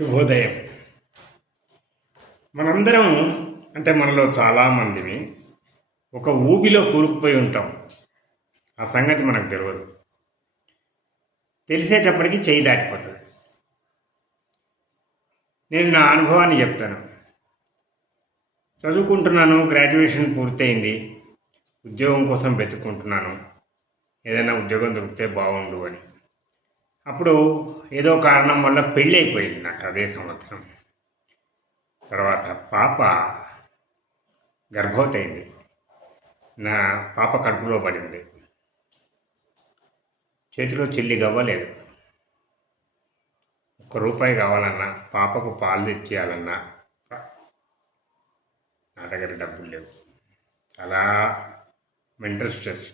శుభోదయం. మనందరం అంటే మనలో చాలామందిని ఒక ఊబిలో కూరుకుపోయి ఉంటాం. ఆ సంగతి మనకు తెలియదు. తెలిసేటప్పటికి చేయి దాటిపోతుంది. నేను నా అనుభవాన్ని చెప్తాను. చదువుకుంటున్నాను, గ్రాడ్యుయేషన్ పూర్తయింది, ఉద్యోగం కోసం వెతుక్కుంటున్నాను. ఏదైనా ఉద్యోగం దొరికితే బాగుండు అని. అప్పుడు ఏదో కారణం వల్ల పెళ్ళి అయిపోయింది నాకు అదే సంవత్సరం. తర్వాత పాప గర్భవతి అయింది. నా పాప కడుపులో పడింది. చేతిలో చిల్లి గవ్వలేదు. ₹1 కావాలన్నా, పాపకు పాలు తెచ్చేయాలన్నా నా దగ్గర డబ్బులు లేవు. చాలా మెంటల్ స్ట్రెస్.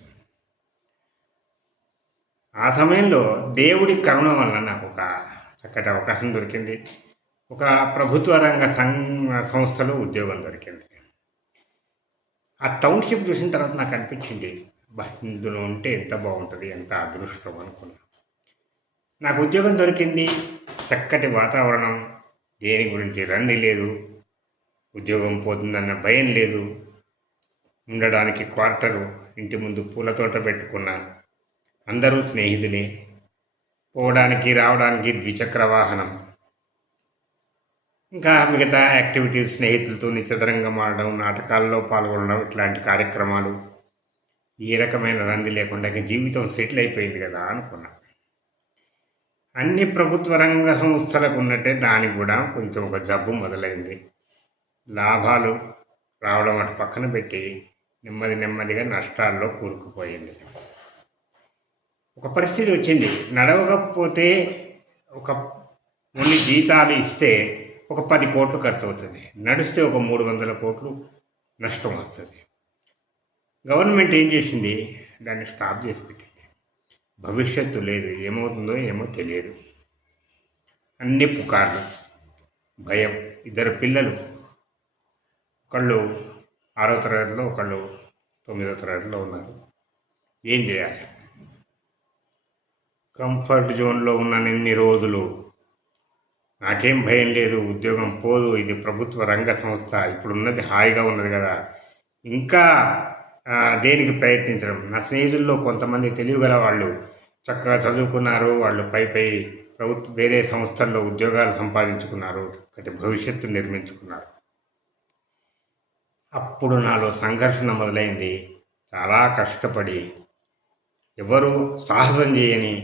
ఆ సమయంలో దేవుడి కరుణ వల్ల నాకు ఒక చక్కటి అవకాశం దొరికింది. ఒక ప్రభుత్వ రంగ సంస్థలో ఉద్యోగం దొరికింది. ఆ టౌన్షిప్ చూసిన తర్వాత నాకు అనిపించింది, ఇందులో ఉంటే ఎంత బాగుంటుంది, ఎంత అదృష్టం అనుకున్నా. నాకు ఉద్యోగం దొరికింది, చక్కటి వాతావరణం, దేని గురించి రంది లేదు, ఉద్యోగం పోతుందన్న భయం లేదు, ఉండడానికి క్వార్టరు, ఇంటి ముందు పూల తోట పెట్టుకున్నా, అందరూ స్నేహితులే, పోవడానికి రావడానికి ద్విచక్ర వాహనం, ఇంకా మిగతా యాక్టివిటీస్, స్నేహితులతో నిశ్చితంగా ఆడడం, నాటకాల్లో పాల్గొనడం, ఇట్లాంటి కార్యక్రమాలు, ఏ రకమైన రంది లేకుండా జీవితం సెటిల్ అయిపోయింది కదా అనుకున్నా. అన్ని ప్రభుత్వ రంగ సంస్థలకు ఉన్నట్టే దానికి కూడా కొంచెం ఒక జబ్బు మొదలైంది. లాభాలు రావడం అటు పక్కన పెట్టి నెమ్మదిగా నష్టాల్లో కూరుకుపోయింది. ఒక పరిస్థితి వచ్చింది, నడవకపోతే కొన్ని జీతాలు ఇస్తే ఒక 10 కోట్లు ఖర్చు అవుతుంది, నడిస్తే ఒక 300 కోట్లు నష్టం వస్తుంది. గవర్నమెంట్ ఏం చేసింది, దాన్ని స్టాప్ చేసి పెట్టింది. భవిష్యత్తు లేదు, ఏమవుతుందో ఏమో తెలియదు. అన్ని పుకార్లు, భయం. 2 పిల్లలు, ఒకళ్ళు 6వ తరగతిలో, ఒకళ్ళు 9వ తరగతిలో ఉన్నారు. ఏం చేయాలి? కంఫర్ట్ జోన్లో ఉన్నన్ని రోజులు నాకేం భయం లేదు, ఉద్యోగం పోదు, ఇది ప్రభుత్వ రంగ సంస్థ, ఇప్పుడున్నది హాయిగా ఉన్నది కదా, ఇంకా దేనికి ప్రయత్నించడం. నా స్నేహితుల్లో కొంతమంది తెలివిగల వాళ్ళు చక్కగా చదువుకున్నారు, వాళ్ళు పై వేరే సంస్థల్లో ఉద్యోగాలు సంపాదించుకున్నారు, ఒకటి భవిష్యత్తు నిర్మించుకున్నారు. అప్పుడు నాలో సంఘర్షణ మొదలైంది. చాలా కష్టపడి, ఎవరు సాహసం చేయని